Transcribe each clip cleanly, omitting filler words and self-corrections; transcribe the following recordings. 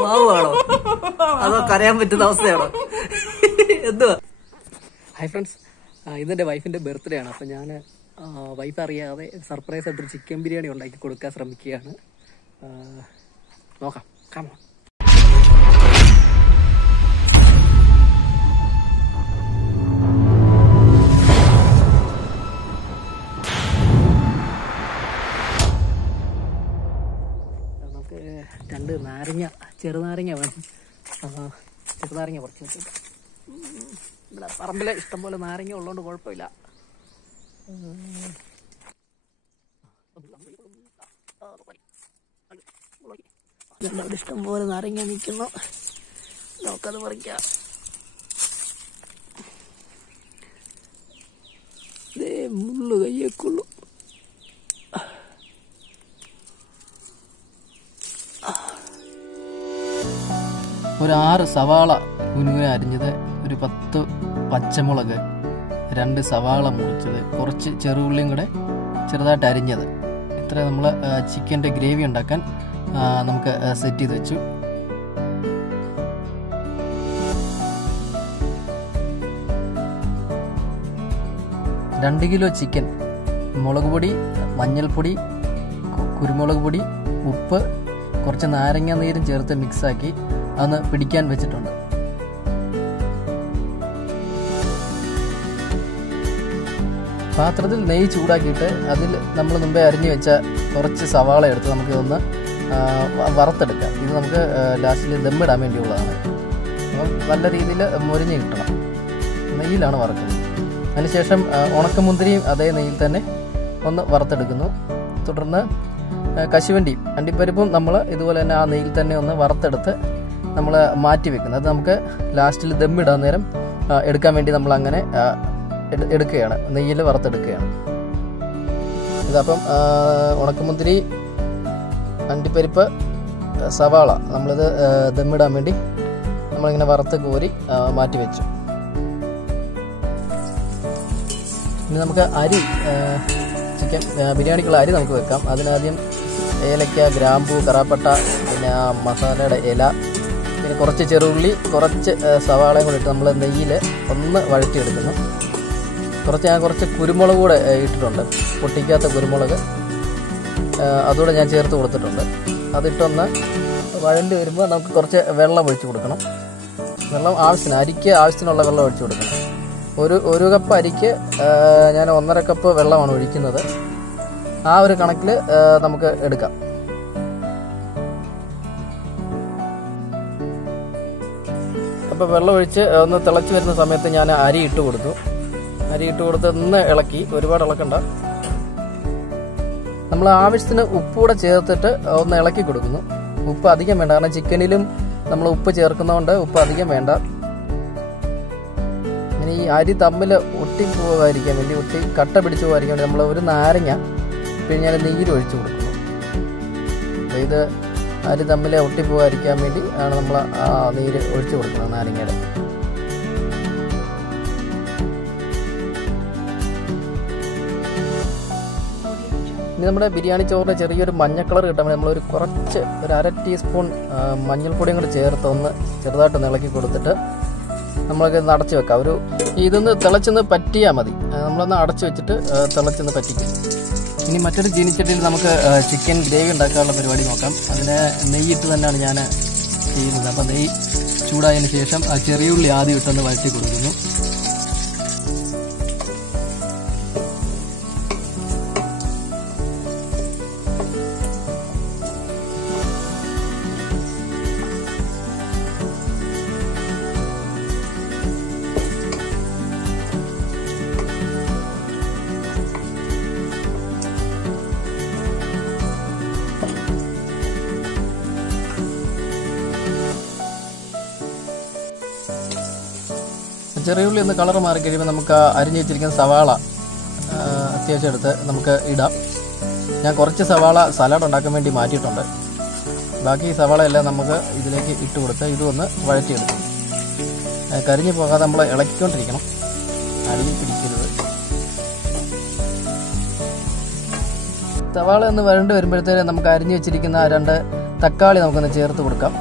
വാവാണോ അതോ കരയാൻ പറ്റുന്ന അവസ്ഥയാണോ എന്തുവാ? ഹായ് ഫ്രണ്ട്സ്, ഇതെന്റെ വൈഫിന്റെ ബർത്ത്ഡേ ആണ്. അപ്പൊ ഞാൻ വൈഫ് അറിയാതെ സർപ്രൈസ് ആയിട്ടൊരു ചിക്കൻ ബിരിയാണി ഉണ്ടാക്കി കൊടുക്കാൻ ശ്രമിക്കുകയാണ്. നോക്കാം. കമോൺ. നമുക്ക് 2 നാരങ്ങ, ചെറുനാരങ്ങ വേണം. ചെറുനാരങ്ങ കുറച്ച് വെച്ചിട്ട് ഇവിടെ പറമ്പില് ഇഷ്ടംപോലെ നാരങ്ങ ഉള്ളതുകൊണ്ട് കുഴപ്പമില്ല. ഇവിടെ ഇഷ്ടംപോലെ നാരങ്ങ നിൽക്കുന്നു, നമുക്കത് പറിക്കാം. മുള്ളു കയ്യേക്കുള്ളൂ. ഒരു 6 സവാള കുനുകുന അരിഞ്ഞത്, ഒരു 10 പച്ചമുളക്, 2 സവാള മുറിച്ചത്, കുറച്ച് ചെറുള്ളിയും കൂടെ ചെറുതായിട്ട് അരിഞ്ഞത്. ഇത്ര നമ്മൾ ചിക്കൻ്റെ ഗ്രേവി ഉണ്ടാക്കാൻ നമുക്ക് സെറ്റ് ചെയ്ത് വെച്ചു. രണ്ട് കിലോ ചിക്കൻ, മുളക് പൊടി, മഞ്ഞൾപ്പൊടി, കുരുമുളക് പൊടി, ഉപ്പ്, കുറച്ച് നാരങ്ങ നീരും ചേർത്ത് മിക്സാക്കി അതൊന്ന് പിടിക്കാൻ വെച്ചിട്ടുണ്ട്. പാത്രത്തിൽ നെയ്യ് ചൂടാക്കിയിട്ട് അതിൽ നമ്മൾ മുമ്പേ അരിഞ്ഞു വെച്ച കുറച്ച് സവാള എടുത്ത് നമുക്കിതൊന്ന് വറുത്തെടുക്കാം. ഇത് നമുക്ക് ലാസ്റ്റിൽ ദമ്മിടാൻ വേണ്ടിയുള്ളതാണ്. അപ്പം നല്ല രീതിയിൽ മുരിഞ്ഞ് കിട്ടണം. നെയ്യിലാണ് വറുക്കുന്നത്. അതിനുശേഷം ഉണക്കമുന്തിരിയും അതേ നെയ്യിൽ തന്നെ ഒന്ന് വറുത്തെടുക്കുന്നു. തുടർന്ന് കശുവണ്ടിയും അണ്ടിപ്പരിപ്പും നമ്മൾ ഇതുപോലെ തന്നെ ആ നെയ്യിൽ തന്നെ ഒന്ന് വറുത്തെടുത്ത് നമ്മൾ മാറ്റി വെക്കുന്നത്. അത് നമുക്ക് ലാസ്റ്റിൽ ദമ്മിടാൻ നേരം എടുക്കാൻ വേണ്ടി നമ്മൾ അങ്ങനെ എടുക്കുകയാണ്, നെയ്യിൽ വറുത്തെടുക്കുകയാണ്. ഇതപ്പം ഉണക്കമുന്തിരി, അണ്ടിപ്പരിപ്പ്, സവാള നമ്മളിത് ദമ്മിടാൻ വേണ്ടി നമ്മളിങ്ങനെ വറുത്ത് കോരി മാറ്റി വെച്ചു. ഇനി നമുക്ക് അരി, ചിക്കൻ ബിരിയാണിക്കുള്ള അരി നമുക്ക് വെക്കാം. അതിനാദ്യം ഏലക്ക, ഗ്രാമ്പൂ, കറാപ്പട്ട, പിന്നെ മസാലയുടെ ഇല, പിന്നെ കുറച്ച് ചെറുള്ളി, കുറച്ച് സവാളയും കൂടി ഇട്ട് നമ്മൾ നെയ്യിൽ ഒന്ന് വഴറ്റിയെടുക്കുന്നു. ഞാൻ കുറച്ച് കുരുമുളക് കൂടെ ഇട്ടിട്ടുണ്ട്, പൊട്ടിക്കാത്ത കുരുമുളക്, അതുകൂടെ ഞാൻ ചേർത്ത് കൊടുത്തിട്ടുണ്ട്. അതിട്ടൊന്ന് വഴണ്ടി വരുമ്പോൾ നമുക്ക് കുറച്ച് വെള്ളം ഒഴിച്ച് കൊടുക്കണം. വെള്ളം ആവശ്യത്തിന്, അരിക്ക് ആവശ്യത്തിനുള്ള വെള്ളം ഒഴിച്ച് കൊടുക്കണം. ഒരു കപ്പ് അരിക്ക് ഞാൻ 1.5 കപ്പ് വെള്ളമാണ് ഒഴിക്കുന്നത്. ആ ഒരു കണക്കിൽ നമുക്ക് എടുക്കാം. അപ്പോൾ വെള്ളം ഒഴിച്ച് ഒന്ന് തിളച്ച് വരുന്ന സമയത്ത് ഞാൻ അരി ഇട്ട് കൊടുത്തു. ഒന്ന് ഇളക്കി, ഒരുപാട് ഇളക്കണ്ട. നമ്മൾ ആവശ്യത്തിന് ഉപ്പൂടെ ചേർത്തിട്ട് ഒന്ന് ഇളക്കി കൊടുക്കുന്നു. ഉപ്പ് അധികം വേണ്ട, കാരണം ചിക്കനിലും നമ്മൾ ഉപ്പ് ചേർക്കുന്നതുകൊണ്ട് ഉപ്പ് അധികം വേണ്ട. ഇനി ഈ അരി തമ്മിൽ ഒട്ടിപ്പോകാതിരിക്കാൻ വേണ്ടി, കട്ട പിടിച്ചു പോകാതിരിക്കാൻ വേണ്ടി നമ്മൾ ഒരു നാരങ്ങ പിഴിഞ്ഞാൽ നീര് ഒഴിച്ചു കൊടുക്കുന്നു. ഇത് അരി തമ്മിൽ ഒട്ടിപ്പോകാതിരിക്കാൻ വേണ്ടി ആണ് നമ്മൾ ആ നീര് ഒഴിച്ചു കൊടുക്കുന്നത്, നാരങ്ങയുടെ. ഇനി നമ്മുടെ ബിരിയാണി ചോറിന് ചെറിയൊരു മഞ്ഞ കളർ കിട്ടാൻ വേണ്ടി നമ്മളൊരു കുറച്ച് ഒരു 1/2 ടീസ്പൂൺ മഞ്ഞൾപ്പൊടിയും കൂടി ചേർത്ത് ഒന്ന് ചെറുതായിട്ട് ഇളക്കി കൊടുത്തിട്ട് നമ്മൾക്ക് അടച്ചു വെക്കാം. ഇതൊന്ന് തിളച്ചൊന്ന് പറ്റിയാൽ മതി. നമ്മളൊന്ന് അടച്ചു വെച്ചിട്ട് തിളച്ചൊന്ന് പറ്റിക്കും. ഇനി മറ്റൊരു ചീനിച്ചട്ടിയിൽ നമുക്ക് ചിക്കൻ ഗ്രേവി ഉണ്ടാക്കാനുള്ള പരിപാടി നോക്കാം. അതിന് നെയ്യിട്ട് തന്നെയാണ് ഞാൻ ചെയ്യുന്നത്. അപ്പോൾ നെയ്യ് ചൂടായതിനു ശേഷം ആ ചെറിയുള്ളി ആദ്യം ഇട്ടൊന്ന് വഴറ്റി കൊടുക്കുന്നു. ചെറിയുള്ളി ഒന്ന് കളർ മാറി കഴിയുമ്പോൾ നമുക്ക് അരിഞ്ഞു വെച്ചിരിക്കുന്ന സവാള അത്യാവശ്യം എടുത്ത് നമുക്ക് ഇടാം. ഞാൻ കുറച്ച് സവാള സലാഡ് ഉണ്ടാക്കാൻ വേണ്ടി മാറ്റിയിട്ടുണ്ട്. ബാക്കി സവാള എല്ലാം നമുക്ക് ഇതിലേക്ക് ഇട്ട് കൊടുത്ത് ഇതൊന്ന് വഴറ്റിയെടുക്കും. കരിഞ്ഞു പോകാതെ നമ്മൾ ഇളക്കിക്കൊണ്ടിരിക്കണം, അടിയിൽ പിടിക്കരുത്. സവാള ഒന്ന് വരണ്ട് വരുമ്പോഴത്തേക്ക് നമുക്ക് അരിഞ്ഞു വെച്ചിരിക്കുന്ന 2 തക്കാളി നമുക്കൊന്ന് ചേർത്ത് കൊടുക്കാം.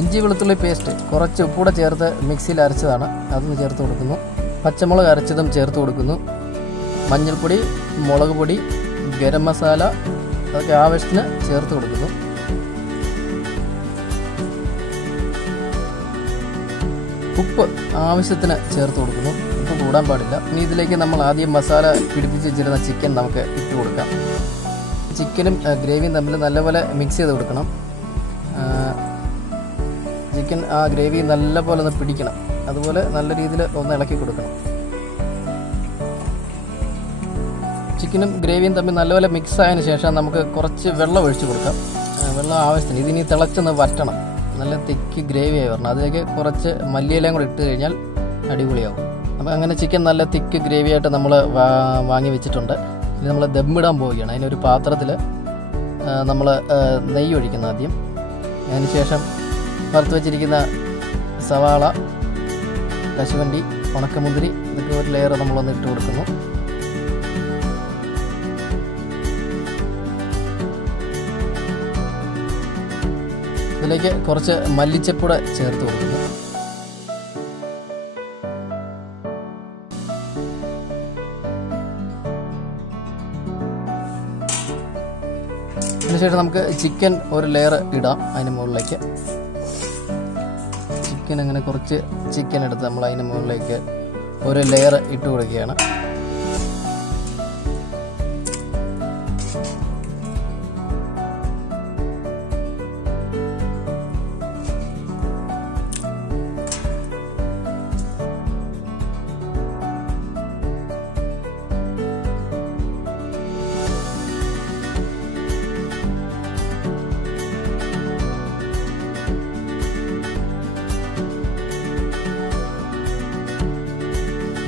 ഇഞ്ചി വെളുത്തുള്ളി പേസ്റ്റ് കുറച്ച് ഉപ്പൂടെ ചേർത്ത് മിക്സിയിൽ അരച്ചതാണ്, അതൊന്ന് ചേർത്ത് കൊടുക്കുന്നു. പച്ചമുളക് അരച്ചതും ചേർത്ത് കൊടുക്കുന്നു. മഞ്ഞൾപ്പൊടി, മുളക് പൊടി, ഗരം മസാല അതൊക്കെ ആവശ്യത്തിന് ചേർത്ത് കൊടുക്കുന്നു. ഉപ്പ് ആവശ്യത്തിന് ചേർത്ത് കൊടുക്കുന്നു. ഉപ്പ് കൂടാൻ പാടില്ല. ഇനി ഇതിലേക്ക് നമ്മൾ ആദ്യം മസാല പിടിപ്പിച്ച് വെച്ചിരുന്ന ചിക്കൻ നമുക്ക് ഇട്ട് കൊടുക്കാം. ചിക്കനും ഗ്രേവിയും തമ്മിൽ നല്ലപോലെ മിക്സ് ചെയ്ത് കൊടുക്കണം. ചിക്കൻ ആ ഗ്രേവി നല്ലപോലെ ഒന്ന് പിടിക്കണം. അതുപോലെ നല്ല രീതിയിൽ ഒന്ന് ഇളക്കി കൊടുക്കണം. ചിക്കനും ഗ്രേവിയും തമ്മിൽ നല്ലപോലെ മിക്സ് ആയതിനു ശേഷം നമുക്ക് കുറച്ച് വെള്ളം ഒഴിച്ച് കൊടുക്കാം. വെള്ളം ആവശ്യത്തിന്. ഇതിനി തിളച്ചൊന്ന് വറ്റണം. നല്ല തിക്ക് ഗ്രേവി ആയി വരണം. അതിലേക്ക് കുറച്ച് മല്ലിയിലയും കൂടി ഇട്ട് കഴിഞ്ഞാൽ അടിപൊളിയാവും. അപ്പോൾ അങ്ങനെ ചിക്കൻ നല്ല തിക്ക് ഗ്രേവി ആയിട്ട് നമ്മൾ വാങ്ങി വെച്ചിട്ടുണ്ട്. ഇനി നമ്മൾ ദമ്മിടാൻ പോവുകയാണ്. അതിനൊരു പാത്രത്തിൽ നമ്മൾ നെയ്യ് ഒഴിക്കുന്ന ആദ്യം. അതിനുശേഷം വറുത്ത് വെച്ചിരിക്കുന്ന സവാള, കശുവണ്ടി, ഉണക്കമുന്തിരി ഇതൊക്കെ ഒരു ലെയർ നമ്മളൊന്ന് ഇട്ട് കൊടുക്കുന്നു. ഇതിലേക്ക് കുറച്ച് മല്ലിച്ചപ്പൂടെ ചേർത്ത് കൊടുക്കുന്നു. അതിനുശേഷം നമുക്ക് ചിക്കൻ ഒരു ലെയർ ഇടാം. അതിന് മുകളിലേക്ക് ചിക്കൻ അങ്ങനെ കുറച്ച് ചിക്കൻ എടുത്ത് നമ്മൾ അതിന് മുകളിലേക്ക് ഒരു ലെയർ ഇട്ട് കൊടുക്കുകയാണ്.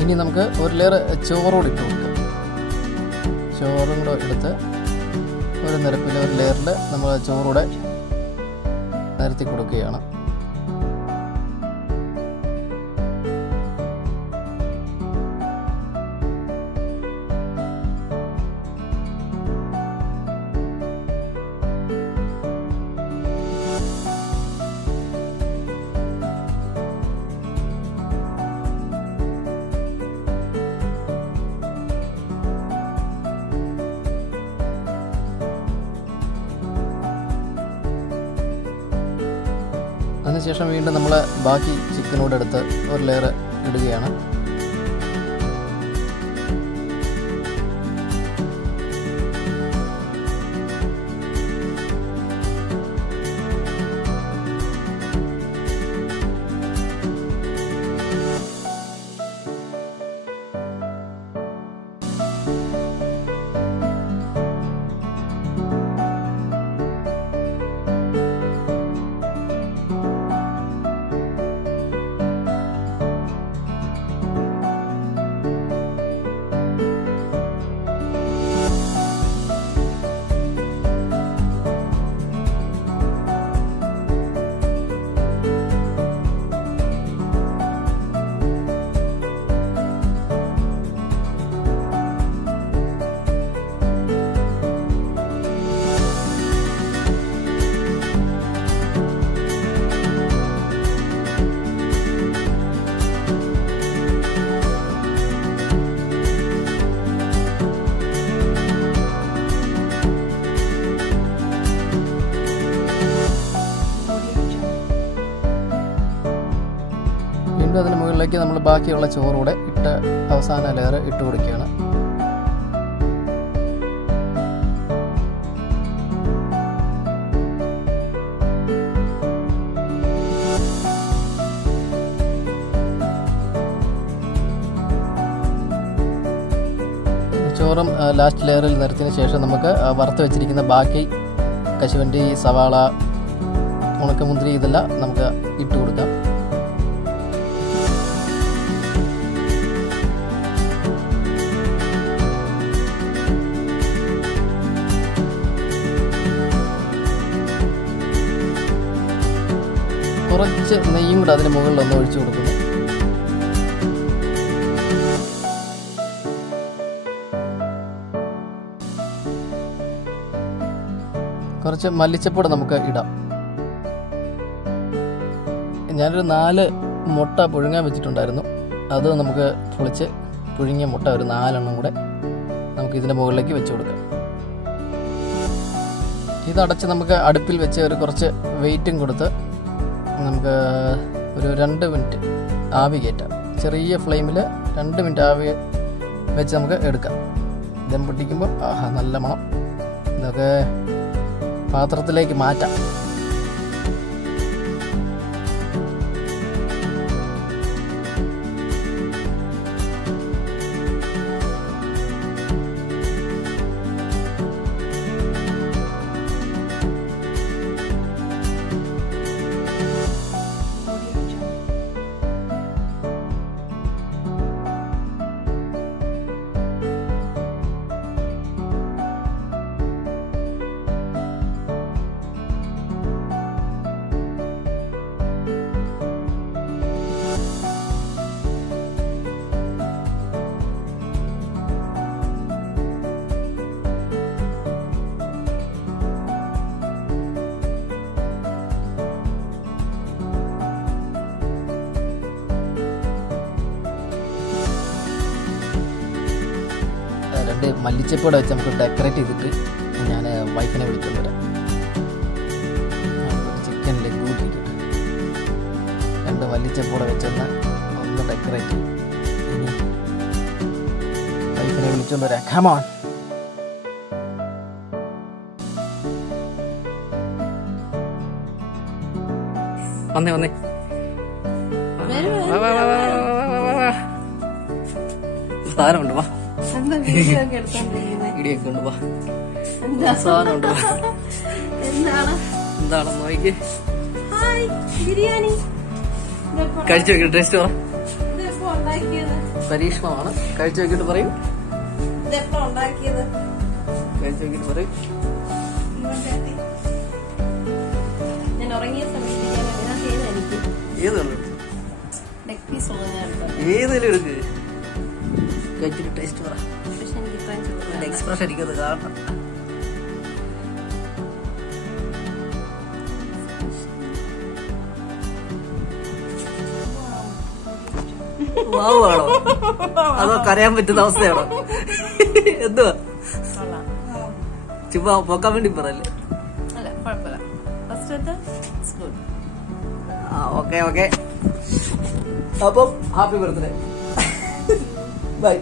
ഇനി നമുക്ക് ഒരു ലെയർ ചോറുകൂടി ഇട്ട് കൊടുക്കാം. ചോറും കൂടെ എടുത്ത് ഒരു നിരപ്പിൽ ഒരു ലെയറിൽ നമ്മൾ ചോറൂടെ നിരത്തി കൊടുക്കുകയാണ്. അതിനുശേഷം വീണ്ടും നമ്മൾ ബാക്കി ചിക്കനോട് എടുത്ത് ഒരു ലെയർ ഇടുകയാണ്. വീണ്ടും അതിന് മുകളിലേക്ക് നമ്മൾ ബാക്കിയുള്ള ചോറൂടെ ഇട്ട് അവസാന ലെയർ ഇട്ട് കൊടുക്കുകയാണ്. ചോറും ലാസ്റ്റ് ലെയറിൽ നിരത്തിയതിന് ശേഷം നമുക്ക് വറുത്ത് വെച്ചിരിക്കുന്ന ബാക്കി കശുവണ്ടി, സവാള, ഉണക്കമുന്തിരി ഇതെല്ലാം നമുക്ക് ഇട്ട് കൊടുക്കാം. കുറച്ച് നെയ്യും കൂടെ അതിന് മുകളിൽ ഒന്ന് ഒഴിച്ചു കൊടുക്കുന്നു. കുറച്ച് മല്ലിച്ചപ്പൊടി നമുക്ക് ഇടാം. ഞാനൊരു 4 മുട്ട പുഴുങ്ങാൻ വെച്ചിട്ടുണ്ടായിരുന്നു. അത് നമുക്ക് പൊളിച്ച് പുഴുങ്ങിയ മുട്ട ഒരു 4 എണ്ണം കൂടെ നമുക്ക് ഇതിൻ്റെ മുകളിലേക്ക് വെച്ച് കൊടുക്കാം. ഇതടച്ച് നമുക്ക് അടുപ്പിൽ വെച്ച് ഒരു കുറച്ച് വെയിറ്റും കൊടുത്ത് നമുക്ക് ഒരു 2 മിനിറ്റ് ആവി കയറ്റാം. ചെറിയ ഫ്ലെയിമിൽ 2 മിനിറ്റ് ആവി വെച്ച് നമുക്ക് എടുക്കാം. ദം പൊട്ടിക്കുമ്പോൾ നല്ല മണം. ഇതൊക്കെ പാത്രത്തിലേക്ക് മാറ്റാം. മല്ലിച്ചപ്പോടെ വെച്ച് നമുക്ക് ഡെക്കറേറ്റ് ചെയ്തിട്ട് ഞാൻ വൈഫിനെ വിളിച്ചുകൊണ്ട് വരാം. ചിക്കൻ ലെഗ് കൂട്ടിക്കിട്ട് 2 മല്ലിച്ചപ്പോടെ വെച്ചൊന്ന് ഡെക്കറേറ്റ് ചെയ്യും. വൈഫിനെ വിളിച്ചുകൊണ്ട് വരാം. Come on. വന്നേ സാധനമുണ്ട്. വാ ഇടിയൊക്കെ ഉണ്ട്. വാ സാധനമുണ്ട്. എന്താണെന്ന് നോക്കി കഴിച്ചു നോക്കിട്ട് ടേസ്റ്റ് പറ. പരീക്ഷണമാണ്. കഴിച്ചു നോക്കിട്ട് പറയും. കഴിച്ചു നോക്കിട്ട് പറയും. ഏതെങ്കിലും എടുക്ക്. കഴിച്ചിട്ട് ടേസ്റ്റ് പറ. എക്സ്പ്രഷൻ എനിക്കത് കാണണം. വാവാണോ അതോ കരയാൻ പറ്റുന്ന അവസ്ഥയാണോ? എന്തുവാ ചുമ്മാ പോക്കാൻ വേണ്ടി പറയല്ലേ? ഓക്കെ അപ്പം ഹാപ്പി ബർത്ത്ഡേ. ബൈ.